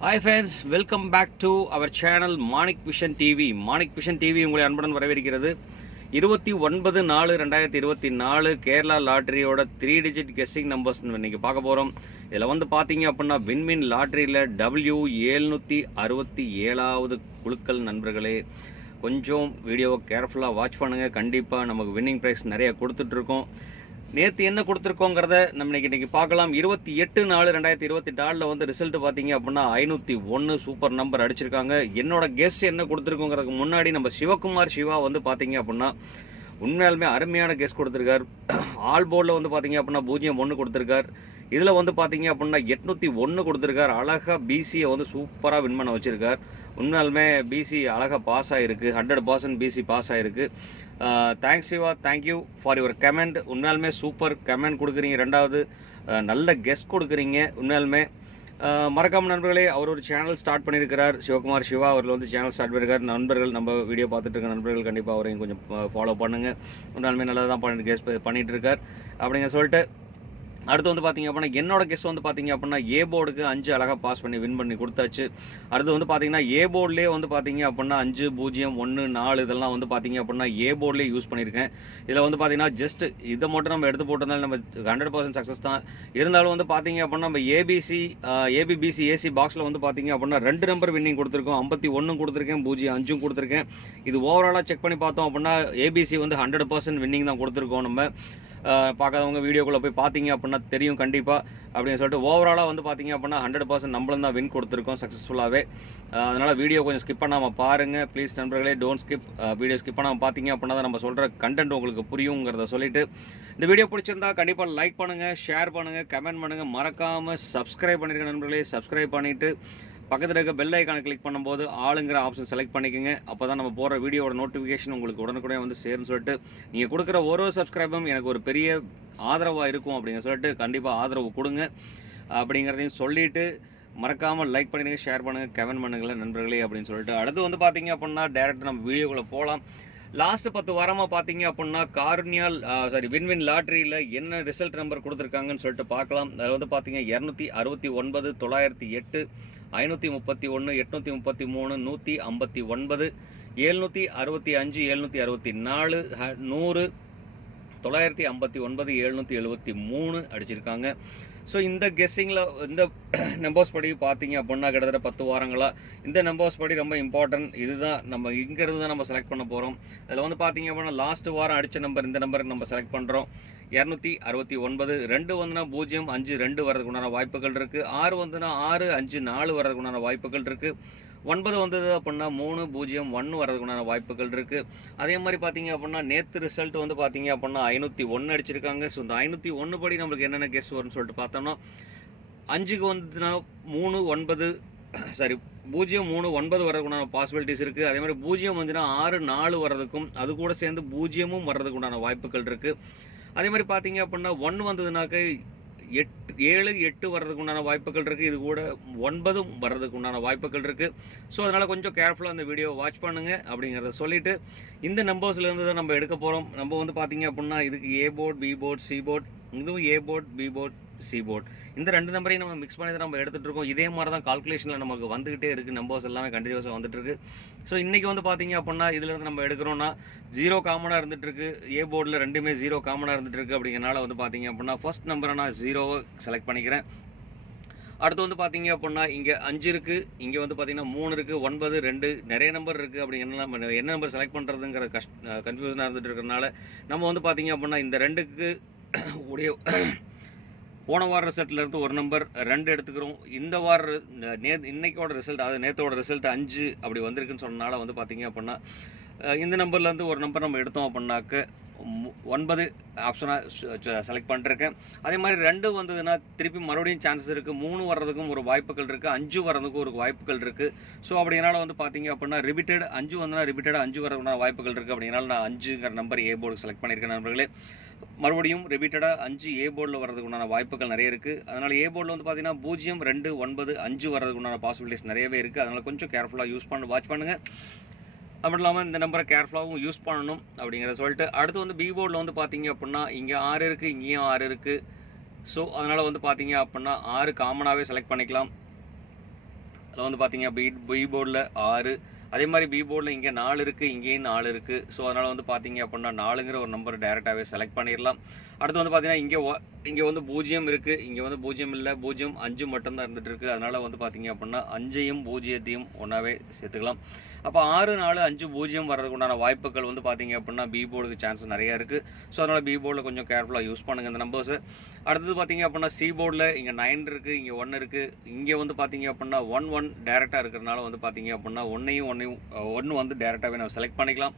Hi friends, welcome back to our channel Manik Vision TV. Manik Vision TV உங்களை அன்புடன் வரவேற்கிறது. 29/4/2024 Kerala லாட்டரியோட 3 digit guessing numbers இன்னைக்கு பார்க்க போகிறோம். இதில் வந்து பார்த்தீங்க அப்படின்னா வின்மின் லாட்டரியில் W767வது குழுக்கள் நண்பர்களே. கொஞ்சம் வீடியோவை கேர்ஃபுல்லாக வாட்ச் பண்ணுங்கள். கண்டிப்பாக நமக்கு வின்னிங் ப்ரைஸ் நிறைய கொடுத்துட்ருக்கோம். நேற்று என்ன கொடுத்துருக்கோங்கிறத நம்ம இன்னைக்கு பார்க்கலாம். 28/4/2024 வந்து ரிசல்ட் பார்த்தீங்க அப்படின்னா 501 சூப்பர் நம்பர் அடிச்சிருக்காங்க. என்னோட கெஸ் என்ன கொடுத்துருக்கோங்கிறதுக்கு முன்னாடி நம்ம சிவகுமார் சிவா வந்து பார்த்தீங்க அப்படின்னா உண்மையாலுமே அருமையான கெஸ் கொடுத்துருக்கார். ஆல் போர்டில் வந்து பார்த்தீங்க அப்படின்னா 01 கொடுத்துருக்கார். இதில் வந்து பார்த்தீங்க அப்படின்னா 801 கொடுத்துருக்கார். அழகாக பிசியை வந்து சூப்பராக வின் பண்ண வச்சுருக்கார். உண்மையாலுமே பிசி அழகாக பாஸ் ஆகிருக்கு. 100% பிசி பாஸ் ஆகிருக்கு. Thanks Shiva, thank you for your comment. உண்மையாலுமே சூப்பர் கமெண்ட் கொடுக்குறீங்க. ரெண்டாவது நல்ல கெஸ்ட் கொடுக்குறீங்க. உண்மையாலுமே மறக்காம நண்பர்களே, அவர் ஒரு சேனல் ஸ்டார்ட் பண்ணியிருக்கிறார். சிவகுமார் சிவா அவர்கள் வந்து சேனல் ஸ்டார்ட் பண்ணியிருக்கார். நண்பர்கள் நம்ம வீடியோ பார்த்துட்டு இருக்க நண்பர்கள் கண்டிப்பாக அவரையும் கொஞ்சம் ஃபாலோ பண்ணுங்கள். உண்மையாலுமே நல்லா தான் கெஸ் பண்ணிகிட்டு இருக்கார் அப்படிங்க சொல்லிட்டு அடுத்து வந்து பார்த்தீங்க அப்படின்னா என்னோட கெஸ் வந்து பார்த்தீங்க அப்படின்னா ஏ போர்டுக்கு 5 அழகாக பாஸ் பண்ணி வின் பண்ணி கொடுத்தாச்சு. அடுத்து வந்து பார்த்தீங்கன்னா ஏ போர்ட்லேயே வந்து பார்த்தீங்க அப்படின்னா 5, 0, 1, 4 இதெல்லாம் வந்து பார்த்தீங்க அப்படின்னா ஏ போர்ட்லேயே யூஸ் பண்ணியிருக்கேன். இதில் வந்து பார்த்தீங்கன்னா ஜஸ்ட் இதை மட்டும் நம்ம எடுத்து போட்டிருந்தாலும் நம்ம 100% சக்ஸஸ் தான். இருந்தாலும் வந்து பார்த்தீங்க அப்படின்னா நம்ம ஏபிபிசி ஏசி பாக்ஸில் வந்து பார்த்தீங்க அப்படின்னா 2 நம்பர் வின்னிங் கொடுத்துருக்கோம். 51 கொடுத்துருக்கேன், 0, 5 கொடுத்துருக்கேன். இது ஓவராலாக செக் பண்ணி பார்த்தோம் அப்படின்னா ஏபிசி வந்து 100% வின்னிங் தான் கொடுத்துருக்கோம். நம்ம பார்க்காதவங்க வீடியோக்குள்ளே போய் பார்த்தீங்க அப்படின்னா தெரியும் கண்டிப்பாக. அப்படின்னு சொல்லிட்டு ஓவராலாக வந்து பார்த்தீங்க அப்படின்னா 100% நம்மளும் தான் வின் கொடுத்துருக்கோம் சக்ஸஸ்ஃபுல்லாகவே. அதனால் வீடியோ கொஞ்சம் ஸ்கிப் பண்ணாமல் பாருங்கள் ப்ளீஸ் நண்பர்களே. Don't skip. வீடியோ ஸ்கிப் பண்ணாமல் பார்த்தீங்க அப்படின்னா தான் நம்ம சொல்கிற கண்டென்ட் உங்களுக்கு புரியுங்கிறத சொல்லிவிட்டு இந்த வீடியோ பிடிச்சிருந்தா கண்டிப்பாக லைக் பண்ணுங்கள், ஷேர் பண்ணுங்கள், கமெண்ட் பண்ணுங்கள். மறக்காமல் சப்ஸ்கிரைப் பண்ணியிருக்க நண்பர்களே. சப்ஸ்கிரைப் பண்ணிவிட்டு பக்கத்தில் இருக்க பெல் ஐக்கானை கிளிக் பண்ணும்போது ஆளுங்கிற ஆப்ஷன் செலக்ட் பண்ணிக்கோங்க. அப்போ தான் நம்ம போகிற வீடியோட நோட்டிஃபிகேஷன் உங்களுக்கு உடனுக்குடனே வந்து சேரும்னு சொல்லிட்டு நீங்கள் கொடுக்குற ஒரு சப்ஸ்கிரைபும் எனக்கு ஒரு பெரிய ஆதரவாக இருக்கும் அப்படிங்கிற சொல்லிட்டு கண்டிப்பாக ஆதரவு கொடுங்க அப்படிங்கிறதையும் சொல்லிவிட்டு மறக்காமல் லைக் பண்ணிடுங்க, ஷேர் பண்ணுங்கள், கமெண்ட் பண்ணுங்களேன் நண்பர்களே அப்படின்னு சொல்லிட்டு அடுத்து வந்து பார்த்தீங்க அப்படின்னா டேரெக்டாக நம்ம வீடியோக்குள்ளே போகலாம். லாஸ்ட்டு 10 வாரமாக பார்த்தீங்க அப்படின்னா வின்வின் லாட்ரியில் என்ன ரிசல்ட் நம்பர் கொடுத்துருக்காங்கன்னு சொல்லிட்டு பார்க்கலாம். அதில் வந்து பார்த்தீங்க 269, 908, 531, 833, 159, 765, 764, 100, 959, 773 அடிச்சிருக்காங்க. ஸோ இந்த கெஸ்ஸிங்கில் இந்த நம்பர்ஸ் படி பார்த்தீங்க அப்படின்னா கிட்டத்தட்ட 10 வாரங்களாக இந்த நம்பர்ஸ் படி ரொம்ப இம்பார்ட்டன்ட். இதுதான் நம்ம இங்கேருந்து தான் நம்ம செலக்ட் பண்ண போகிறோம். அதில் வந்து பார்த்தீங்க அப்படின்னா லாஸ்ட் வாரம் அடித்த நம்பர் இந்த நம்பருக்கு நம்ம செலக்ட் பண்ணுறோம். 269. 2 வந்துன்னா 0, 5, 2 வரதுக்கு உண்டான வாய்ப்புகள் இருக்குது. 6 வந்துன்னா 6, 5, 4 வரதுக்கு உண்டான வாய்ப்புகள் இருக்குது. 9 வந்தது அப்படின்னா 3, 0, 1 வரதுக்குண்டான வாய்ப்புகள் இருக்குது. அதே மாதிரி பார்த்தீங்க அப்படின்னா நேற்று ரிசல்ட் வந்து பார்த்தீங்க அப்படின்னா 501 அடிச்சிருக்காங்க. ஸோ இந்த 501 படி நம்மளுக்கு என்னென்ன கெஸ் வரும்னு சொல்லிட்டு பார்த்தோம்னா 5க்கு வந்துன்னா 3, 9 0, 3, 9 வரதுக்குண்டான பாசிபிலிட்டிஸ் இருக்குது. அதே மாதிரி 0 வந்துன்னா 6, 4 வரதுக்கும் அது கூட சேர்ந்து 0 வரதுக்குண்டான வாய்ப்புகள் இருக்குது. அதே மாதிரி பார்த்தீங்க அப்படின்னா 1 வந்ததுனாக்க 7, 8 வர்றதுக்கு உண்டான வாய்ப்புகள் இருக்குது. இது கூட 9 வர்றதுக்கு உண்டான வாய்ப்புகள் இருக்குது. ஸோ அதனால் கொஞ்சம் கேர்ஃபுல்லாக இந்த வீடியோ வாட்ச் பண்ணுங்கள் அப்படிங்கிறத சொல்லிவிட்டு இந்த நம்பர்ஸ்லேருந்து தான் நம்ம எடுக்க போகிறோம். நம்ம வந்து பார்த்தீங்க அப்படின்னா இதுக்கு A port, B port, C port, இதுவும் A port, B port, C port, இந்த 2 நம்பரையும் நம்ம மிக்ஸ் பண்ணி தான் நம்ம எடுத்துகிட்டு இருக்கோம். இதே மாதிரி தான் கால்குலேஷனில் நமக்கு வந்துகிட்டே இருக்குது. நம்பர்ஸ் எல்லாமே கண்டினியூஸாக வந்துட்டுருக்கு. ஸோ இன்றைக்கி வந்து பார்த்தீங்க அப்படின்னா இதிலேருந்து நம்ம எடுக்கிறோன்னா 0 காமனாக இருந்துகிட்ருக்கு. ஏ போர்டில் 2மே 0 காமனாக இருந்துகிட்ருக்கு. அப்படிங்கிறனால வந்து பார்த்தீங்க அப்படின்னா ஃபர்ஸ்ட் நம்பரை நான் 0வை செலக்ட் பண்ணிக்கிறேன். அடுத்து வந்து பார்த்தீங்க அப்படின்னா இங்கே 5 இருக்குது, இங்கே வந்து பார்த்தீங்கன்னா 3 இருக்குது, 9, 2 நிறைய நம்பர் இருக்குது. அப்படிங்கிறனால நம்ம என்ன நம்பர் செலக்ட் பண்ணுறதுங்கிற கன்ஃபியூஷனாக இருந்துகிட்டு இருக்கிறனால நம்ம வந்து பார்த்தீங்க அப்படின்னா இந்த 2க்கு உடைய போன வார ரிசல்ட்லேருந்து ஒரு நம்பர் 2 எடுத்துக்கிறோம். இந்த வார இன்னைக்கோட ரிசல்ட், அதாவது நேற்றோட ரிசல்ட் 5 அப்படி வந்திருக்குன்னு சொன்னனால வந்து பார்த்தீங்க அப்படின்னா இந்த நம்பர்லேருந்து ஒரு நம்பர் நம்ம எடுத்தோம் அப்படின்னாக்க 9 ஆப்ஷனாக செலக்ட் பண்ணிருக்கேன். அதே மாதிரி 2 வந்ததுன்னா திருப்பி மறுபடியும் சான்சஸ் இருக்குது. 3 வர்றதுக்கும் ஒரு வாய்ப்புகள் இருக்குது. 5 வர்றதுக்கும் ஒரு வாய்ப்புகள் இருக்குது. ஸோ அப்படினால வந்து பார்த்தீங்க அப்படின்னா ரிப்பீட்டட் 5 வந்தனா ரிப்பீட்டடாக 5 வரதுக்குள்ள வாய்ப்புகள் இருக்குது. அப்படினால நான் 5ங்கிற நம்பர் ஏ போர்டு செலக்ட் பண்ணியிருக்கேன் நண்பர்களே. மறுபடியும் ரிப்பீட்டடாக 5 ஏ போர்டில் வரதுக்குண்டான வாய்ப்புகள் நிறைய இருக்குது. அதனால் ஏ போர்டில் வந்து பார்த்தீங்கன்னா 0, 2, 9, 5 வரதுக்குண்டான பாசிபிலிட்டிஸ் நிறையவே இருக்குது. அதனால் கொஞ்சம் கேர்ஃபுல்லாக வாட்ச் பண்ணுங்கள். அப்படி இல்லாமல் இந்த நம்பரை கேர்ஃபுல்லாகவும் யூஸ் பண்ணணும் அப்படிங்கிறத சொல்லிட்டு அடுத்து வந்து பி போர்டில் வந்து பார்த்தீங்க அப்படின்னா இங்கே 6 இருக்குது, இங்கேயும் 6 இருக்குது. ஸோ அதனால் வந்து பார்த்தீங்க அப்படின்னா 6 காமனாகவே செலக்ட் பண்ணிக்கலாம். அதில் வந்து பார்த்தீங்க பி போர்டில் 6, அதே மாதிரி பி போர்டில் இங்கே 4 இருக்குது, இங்கேயும் 4 இருக்குது. ஸோ அதனால் வந்து பார்த்தீங்க அப்படின்னா 4ங்கிற ஒரு நம்பர் டேரெக்டாகவே செலக்ட் பண்ணிடலாம். அடுத்து வந்து பார்த்தீங்கன்னா இங்கே வந்து 0 இருக்குது, இங்கே வந்து 0 இல்லை, 0 5 மட்டும்தான் இருந்துகிட்டு இருக்குது. அதனால் வந்து பார்த்தீங்க அப்படின்னா 5ஐயும் 0ஐயும் ஒன்றாவே சேர்த்துக்கலாம். அப்போ 6 4 5 0 வர்றதுக்கு உண்டான வாய்ப்புகள் வந்து பார்த்தீங்க அப்படின்னா பி போர்டுக்கு சான்ஸ் நிறையா இருக்குது. ஸோ அதனால் பி போர்டில் கொஞ்சம் கேர்ஃபுல்லாக யூஸ் பண்ணுங்கள் இந்த நம்பர்ஸு. அடுத்தது பார்த்தீங்க அப்படின்னா சி போர்டில் இங்கே 9 இருக்குது, இங்கே 1 இருக்குது. இங்கே வந்து பார்த்தீங்க அப்படின்னா 1 1 டேரெக்டாக இருக்கிறதுனால வந்து பார்த்தீங்க அப்படின்னா 1 வந்து டேரெக்டாகவே நம்ம செலக்ட் பண்ணிக்கலாம்.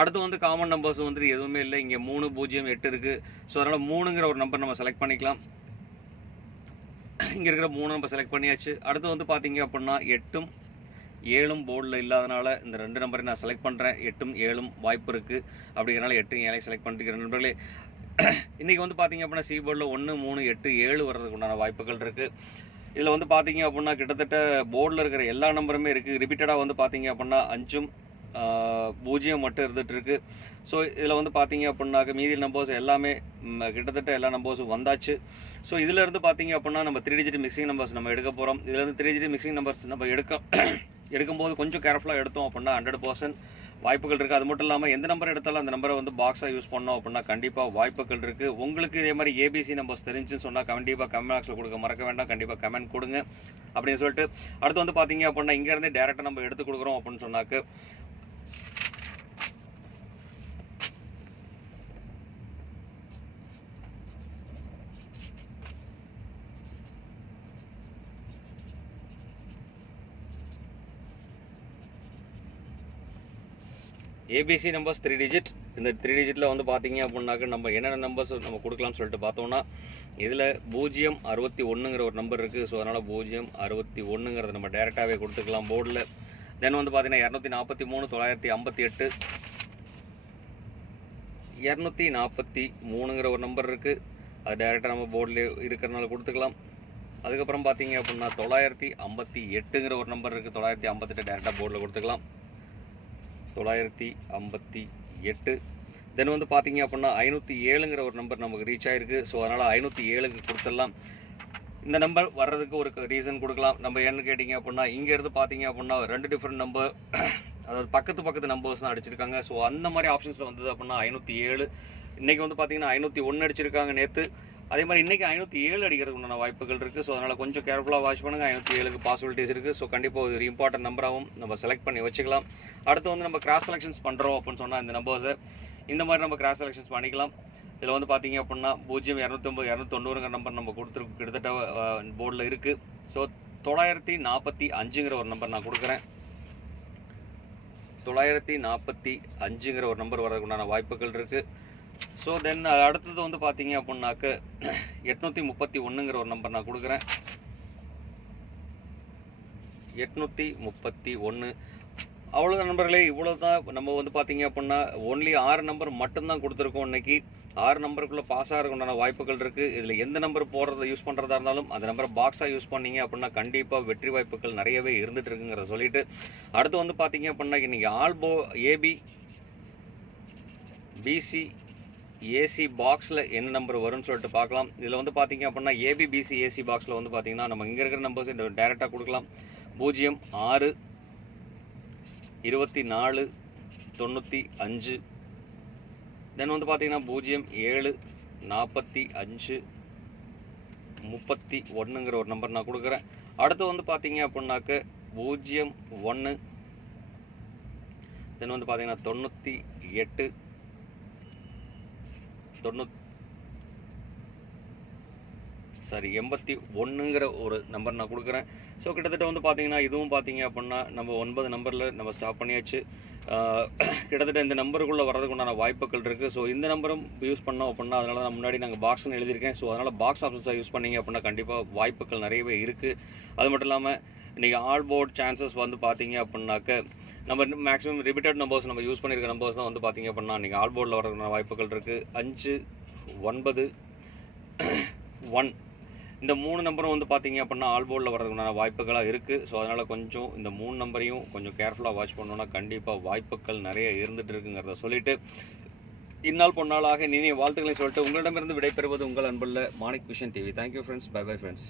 அடுத்து வந்து காமன் நம்பர்ஸ் வந்து எதுவுமே இல்லை. இங்கே 3 0 8 இருக்குது. ஸோ அதனால் 3ங்கிற ஒரு நம்பர் நம்ம செலக்ட் பண்ணிக்கலாம். இங்கே இருக்கிற 3 நம்பர் செலக்ட் பண்ணியாச்சு. அடுத்து வந்து பார்த்தீங்க அப்படின்னா 8ம் 7ம் போர்டில் இல்லாதனால இந்த 2 நம்பரை நான் செலக்ட் பண்ணுறேன். 8ம் 7ம் வாய்ப்பு இருக்குது. அப்படிங்கிறனால 8ம் 7ஐயும் செலக்ட் பண்ணிக்கிறேன் நண்பர்களே. இன்றைக்கி வந்து பார்த்தீங்க அப்படின்னா சி போர்டில் 1 3 8 7 வர்றதுக்கு உண்டான வாய்ப்புகள் இருக்குது. இதில் வந்து பார்த்தீங்க அப்படின்னா கிட்டத்தட்ட போர்டில் இருக்கிற எல்லா நம்பருமே இருக்குது. ரிப்பீட்டடாக வந்து பார்த்தீங்க அப்படின்னா 5ம் 0 மட்டும் இருந்துகிட்டு இருக்குது. ஸோ இதில் வந்து பார்த்தீங்க அப்படின்னாக்க மீதி நம்பர்ஸ் எல்லாமே கிட்டத்தட்ட எல்லா நம்பர்ஸும் வந்தாச்சு. ஸோ இதிலேருந்து பார்த்தீங்க அப்படின்னா நம்ம 3 டிஜிட் மிக்சிங் நம்பர்ஸ் நம்ம எடுக்க போகிறோம். இதிலேருந்து 3 டிஜிட் மிக்சிங் நம்பர்ஸ் நம்ம எடுக்கும்போது கொஞ்சம் கேர்ஃபுல்லாக எடுத்தோம் அப்படின்னா 100% வாய்ப்புகள் இருக்குது. அது மட்டும் இல்லாமல் எந்த நம்பர் எடுத்தாலும் அந்த நம்பரை வந்து பாக்ஸாக யூஸ் பண்ணோம் அப்படின்னா கண்டிப்பாக வாய்ப்புகள் இருக்குது. உங்களுக்கு இதே மாதிரி ஏபிசி நம்பர்ஸ் தெரிஞ்சுன்னு சொன்னால் கண்டிப்பாக கமெண்ட் பாக்ஸில் கொடுக்க மறக்க வேண்டாம். கண்டிப்பாக கமெண்ட் கொடுங்க அப்படின்னு சொல்லிட்டு அடுத்து வந்து பார்த்தீங்க அப்படின்னா இங்கேருந்தே டேரெக்டாக நம்ம எடுத்து கொடுக்குறோம் அப்படின்னு சொன்னாக்கு ஏபிசி நம்பர்ஸ் 3 டிஜிட். இந்த 3 டிஜிட்டில் வந்து பார்த்தீங்க அப்படின்னாக்க நம்ம என்னென்ன நம்பர்ஸ் நம்ம கொடுக்கலாம்னு சொல்லிட்டு பார்த்தோம்னா இதில் 061ங்கிற ஒரு நம்பர் இருக்குது. ஸோ அதனால் 061ங்கிறத நம்ம டேரெக்டாகவே கொடுத்துக்கலாம் போர்டில். தென் வந்து பார்த்தீங்கன்னா 243 958 243ங்கிற ஒரு நம்பர் இருக்குது. அது டேரெக்டாக நம்ம போர்டில் இருக்கிறனால கொடுத்துக்கலாம். அதுக்கப்புறம் பார்த்தீங்க அப்படின்னா 958ங்கிற ஒரு நம்பர் இருக்குது. 958 டேரெக்டாக போர்டில் கொடுத்துக்கலாம். 958. தென் வந்து பார்த்தீங்க அப்படின்னா 507ங்கிற ஒரு நம்பர் நமக்கு ரீச் ஆகிருக்கு. ஸோ அதனால் 507க்கு கொடுத்துடலாம். இந்த நம்பர் வர்றதுக்கு ஒரு ரீசன் கொடுக்கலாம். நம்ம என்ன கேட்டிங்க அப்படின்னா இங்கேருந்து பார்த்தீங்க அப்படின்னா 2 டிஃப்ரெண்ட் நம்பர், அதாவது பக்கத்து நம்பர்ஸ் தான் அடிச்சிருக்காங்க. ஸோ அந்த மாதிரி ஆப்ஷன்ஸில் வந்தது அப்படின்னா 507. இன்றைக்கி வந்து பார்த்தீங்கன்னா 501 அடிச்சிருக்காங்க நேற்று. அதே மாதிரி இன்றைக்கி 507 அடிக்கிறதுக்கு உண்டான வாய்ப்புகள் இருக்குது. ஸோ அதனால் கொஞ்சம் கேர்ஃபுல்லாக வாட்ச் பண்ணுங்கள். 507க்கு பாசிபிலிட்டிஸ் இருக்குது. ஸோ கண்டிப்பாக ஒரு இம்பார்ட்டன்ட் நம்பராகவும் நம்ம செலக்ட் பண்ணி வச்சுக்கலாம். அடுத்து வந்து நம்ம கிராஸ் செலெக்ஷன்ஸ் பண்ணுறோம் அப்படின்னு சொன்னால் இந்த நம்பர்ஸை இந்த மாதிரி நம்ம கிராஸ் செலெக்ஷன்ஸ் பண்ணிக்கலாம். இதில் வந்து பார்த்தீங்க அப்படின்னா 0 209 290ங்கிற நம்பர் நம்ம கொடுத்துருக்கு கிட்டத்தட்ட போர்டில் இருக்குது. ஸோ 945ங்கிற ஒரு நம்பர் நான் கொடுக்குறேன். 945ங்கிற ஒரு நம்பர் வர்றதுக்கு உண்டான வாய்ப்புகள் இருக்குது. ஸோ தென் அடுத்தது வந்து பார்த்தீங்க அப்படின்னாக்க 831ங்கிற ஒரு நம்பர் நான் கொடுக்குறேன். 831. அவ்வளோ நம்பர்களே, இவ்வளோ தான். நம்ம வந்து பார்த்தீங்க அப்படின்னா ஒன்லி 6 நம்பர் மட்டும்தான் கொடுத்துருக்கோம். இன்றைக்கி 6 நம்பருக்குள்ளே பாஸ் ஆகிறதுக்கு உண்டான வாய்ப்புகள் இருக்குது. இதில் எந்த நம்பர் போடுறத யூஸ் பண்ணுறதா இருந்தாலும் அந்த நம்பரை பாக்ஸாக யூஸ் பண்ணிங்க அப்படின்னா கண்டிப்பாக வெற்றி வாய்ப்புகள் நிறையவே இருந்துகிட்டு இருக்குங்கிறத சொல்லிவிட்டு அடுத்து வந்து பார்த்தீங்க அப்படின்னா இன்றைக்கி ஏபி பிசி ஏசி பாக்ஸில் என்ன நம்பர் வரும்னு சொல்லிட்டு பார்க்கலாம். இதில் வந்து பார்த்தீங்க அப்படின்னா ஏபி பிசி ஏசி பாக்ஸில் வந்து பார்த்தீங்கன்னா நம்ம இங்கே இருக்கிற நம்பர்ஸ் டேரெக்டாக கொடுக்கலாம். 0 6 24 95. தென் வந்து பார்த்தீங்கன்னா 0 7 45 31ங்கிற ஒரு நம்பர் நான் கொடுக்குறேன். அடுத்து வந்து பார்த்தீங்க அப்படின்னாக்க 0 1. தென் வந்து பார்த்தீங்கன்னா 98 81ங்கிற ஒரு நம்பர் நான் கொடுக்குறேன். ஸோ கிட்டத்தட்ட வந்து பார்த்தீங்கன்னா இதுவும் பார்த்தீங்க அப்படின்னா நம்ம 9 நம்பரில் நம்ம ஸ்டாப் பண்ணியாச்சு. கிட்டத்தட்ட இந்த நம்பருக்குள்ளே வர்றதுக்கு உண்டான வாய்ப்புகள் இருக்குது. ஸோ இந்த நம்பரும் யூஸ் பண்ணோம் அப்படின்னா அதனால நான் முன்னாடி நாங்கள் பாக்ஸ்னு எழுதியிருக்கேன். ஸோ அதனால் பாக்ஸ் ஆப்ஷன்ஸாக யூஸ் பண்ணிங்க அப்படின்னா கண்டிப்பாக வாய்ப்புகள் நிறையவே இருக்குது. அது மட்டும் இல்லாமல் இன்றைக்கி ஆல் போர்ட் சான்சஸ் வந்து பார்த்தீங்க அப்படின்னாக்க நம்ம மேக்ஸிமம் ரிப்பீட்டட் நம்பர்ஸ் நம்ம யூஸ் பண்ணியிருக்க நம்பர்ஸ் தான் வந்து பார்த்தீங்க அப்படின்னா இன்றைக்கி ஆல் போர்டில் வர்றதுக்கான வாய்ப்புகள் இருக்குது. 5 9 1 இந்த 3 நம்பரும் வந்து பார்த்தீங்க அப்படின்னா ஆல் போர்டில் வர்றதுக்கான வாய்ப்புகளாக இருக்குது. ஸோ அதனால் கொஞ்சம் இந்த 3 நம்பரையும் கொஞ்சம் கேர்ஃபுல்லாக வாட்ச் பண்ணோன்னா கண்டிப்பாக வாய்ப்புகள் நிறைய இருந்துகிட்டு இருக்குங்கிறத சொல்லிவிட்டு இந்நாள் பொன்னாளாக நீ வாழ்த்துக்களை சொல்லிட்டு உங்களிடமிருந்து விடைபெறுவது உங்கள் அன்புள்ள Manik vision TV. Thank you friends. Bye bye friends.